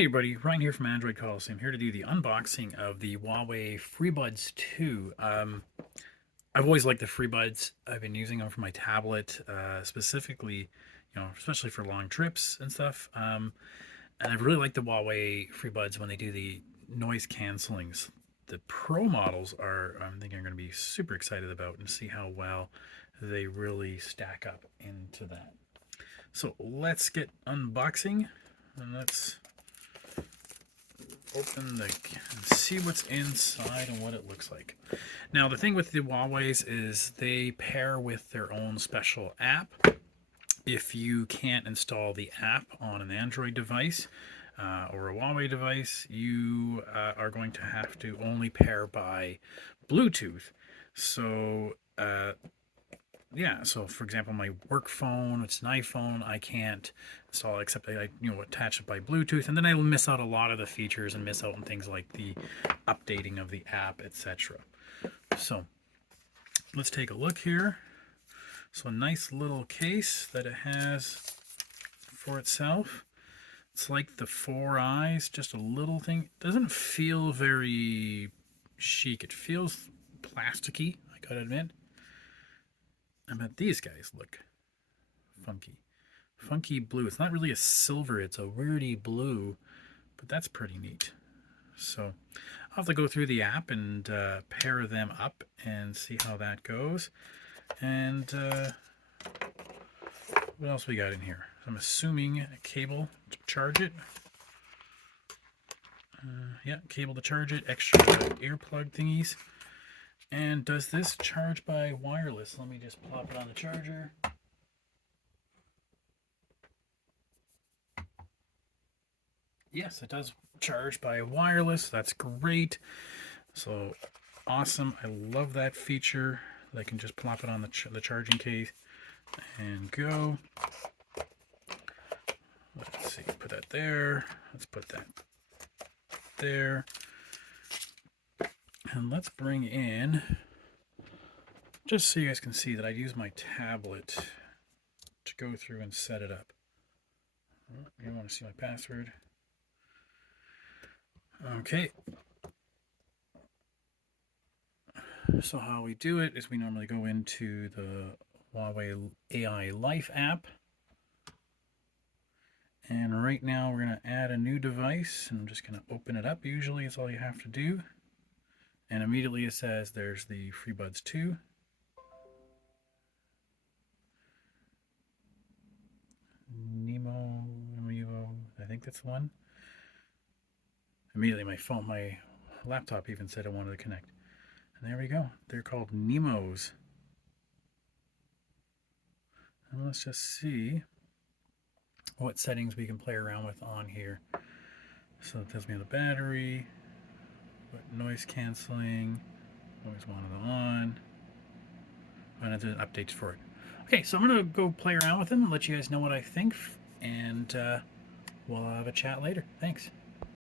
Hey everybody, Ryan here from Android Coliseum, here to do the unboxing of the Huawei FreeBuds 2. I've always liked the FreeBuds. I've been using them for my tablet, specifically, especially for long trips and stuff. And I've really liked the Huawei FreeBuds when they do the noise cancelings. The Pro models I'm thinking, I'm going to be super excited about and see how well they really stack up into that. So let's get unboxing and let's open and see what's inside and what it looks like. Now, the thing with the Huawei's is they pair with their own special app. If you can't install the app on an Android device or a Huawei device, you are going to have to only pair by Bluetooth. So yeah, so for example, my work phone, it's an iPhone, I can't install it except I attach it by Bluetooth, and then I miss out a lot of the features and miss out on things like the updating of the app, etc. So let's take a look here. So a nice little case that it has for itself. It's like the 4 eyes, just a little thing. It doesn't feel very chic. It feels plasticky, I gotta admit. I bet these guys look funky. Funky blue. It's not really a silver, it's a weirdy blue, but that's pretty neat. So I'll have to go through the app and pair them up and see how that goes. And what else we got in here? I'm assuming a cable to charge it. Yeah, cable to charge it, extra earplug thingies. And does this charge by wireless? Let me just plop it on the charger. Yes, it does charge by wireless. That's great. So awesome. I love that feature. I can just plop it on the charging case and go. Let's see, put that there. Let's put that there. And let's bring in, just so you guys can see that I use my tablet to go through and set it up. You want to see my password? Okay. So how we do it is we normally go into the Huawei AI Life app. And right now we're going to add a new device, and I'm just going to open it up. Usually it's all you have to do. And immediately it says there's the FreeBuds 2. Nemo, I think that's the one. Immediately my laptop even said I wanted to connect. And there we go. They're called Nemos. And let's just see what settings we can play around with on here. So it tells me the battery, what noise canceling, always wanted on. And it does updates for it. Okay, so I'm gonna go play around with them and let you guys know what I think, and we'll have a chat later. Thanks.